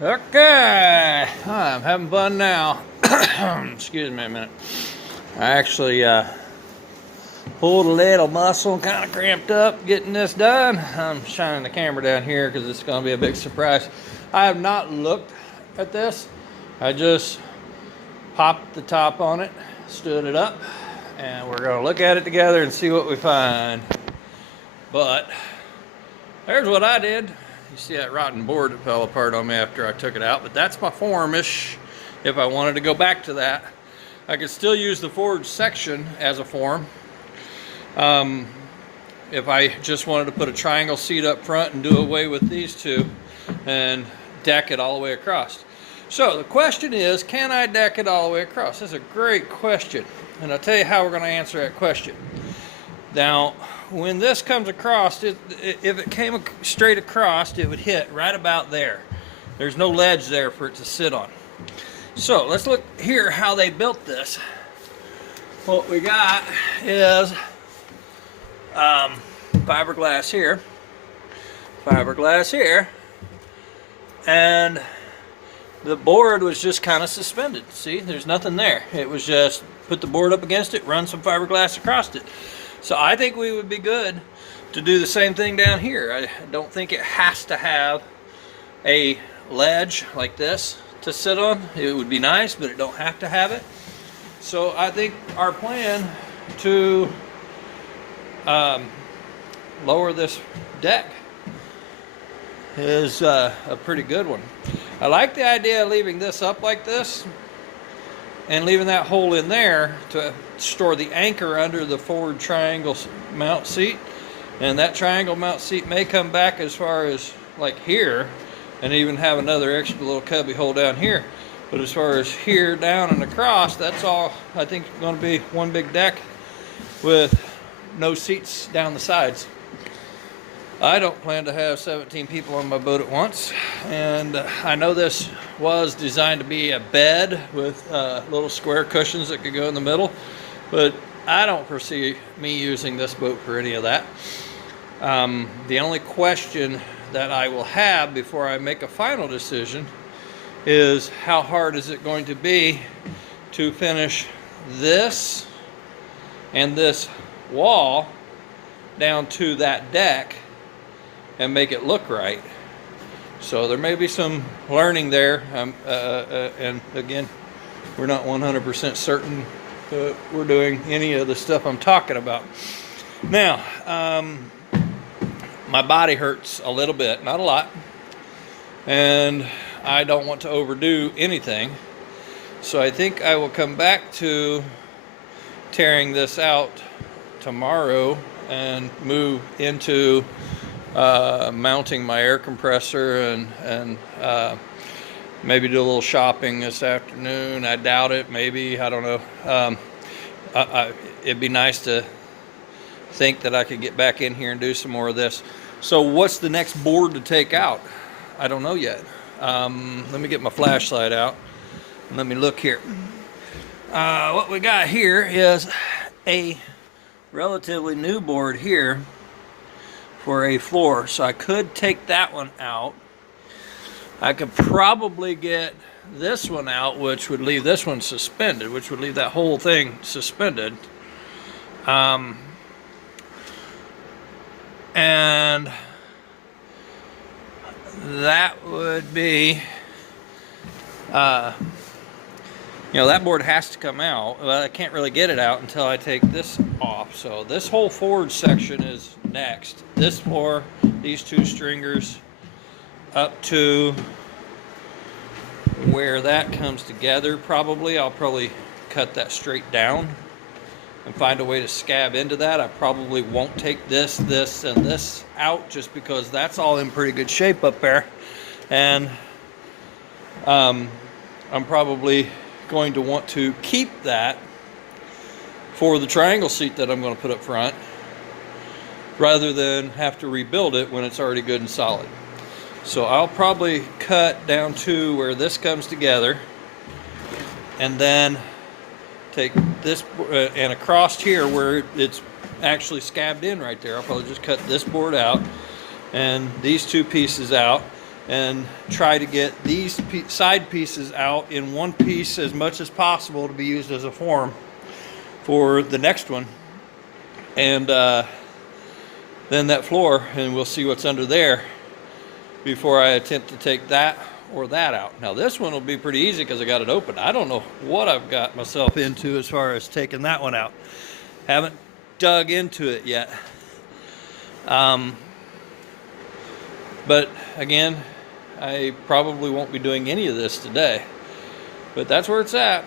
Okay, I'm having fun now. Excuse me a minute. I actually pulled a little muscle, kind of cramped up getting this done. I'm shining the camera down here because it's going to be a big surprise. I have not looked at this. I just popped the top on it, stood it up, and we're going to look at it together and see what we find. But there's what I did. You see that rotten board that fell apart on me after I took it out, but that's my form-ish. If I wanted to go back to that, I could still use the forward section as a form. If I just wanted to put a triangle seat up front and do away with these two and deck it all the way across. So the question is, can I deck it all the way across? That's a great question, and I'll tell you how we're going to answer that question. Now, when this comes across, if it came straight across, it would hit right about there. There's no ledge there for it to sit on. So let's look here how they built this. What we got is fiberglass here, and the board was just kind of suspended. See, there's nothing there. It was just put the board up against it, run some fiberglass across it. So I think we would be good to do the same thing down here. I don't think it has to have a ledge like this to sit on. It would be nice, but it don't have to have it. So I think our plan to lower this deck is a pretty good one. I like the idea of leaving this up like this and leaving that hole in there to store the anchor under the forward triangle mount seat. And that triangle mount seat may come back as far as like here and even have another extra little cubby hole down here. But as far as here, down, and across, that's all I think going to be one big deck with no seats down the sides. I don't plan to have 17 people on my boat at once, and I know this was designed to be a bed with little square cushions that could go in the middle, but I don't foresee me using this boat for any of that. The only question that I will have before I make a final decision is how hard is it going to be to finish this and this wall down to that deck and make it look right. So there may be some learning there, and again, we're not 100% certain we're doing any of the stuff I'm talking about. Now, my body hurts a little bit, not a lot, and I don't want to overdo anything, so I think I will come back to tearing this out tomorrow and move into mounting my air compressor and maybe do a little shopping this afternoon. I doubt it, maybe, I don't know. It'd be nice to think that I could get back in here and do some more of this. So what's the next board to take out? I don't know yet. Let me get my flashlight out and let me look here. What we got here is a relatively new board here for a floor, so I could take that one out. I could probably get this one out, which would leave this one suspended, which would leave that whole thing suspended. And that would be, that board has to come out. Well, I can't really get it out until I take this off. So this whole forward section is next. This floor, these two stringers, up to where that comes together probably. I'll probably cut that straight down and find a way to scab into that. I probably won't take this, and this out just because that's all in pretty good shape up there. And I'm probably going to want to keep that for the triangle seat that I'm going to put up front rather than have to rebuild it when it's already good and solid. So I'll probably cut down to where this comes together and then take this and across here where it's actually scabbed in right there. I'll probably just cut this board out and these two pieces out and try to get these side pieces out in one piece as much as possible to be used as a form for the next one. And then that floor, and we'll see what's under there before I attempt to take that or that out. Now this one will be pretty easy because I got it open. I don't know what I've got myself into as far as taking that one out. Haven't dug into it yet. But again, I probably won't be doing any of this today. But that's where it's at.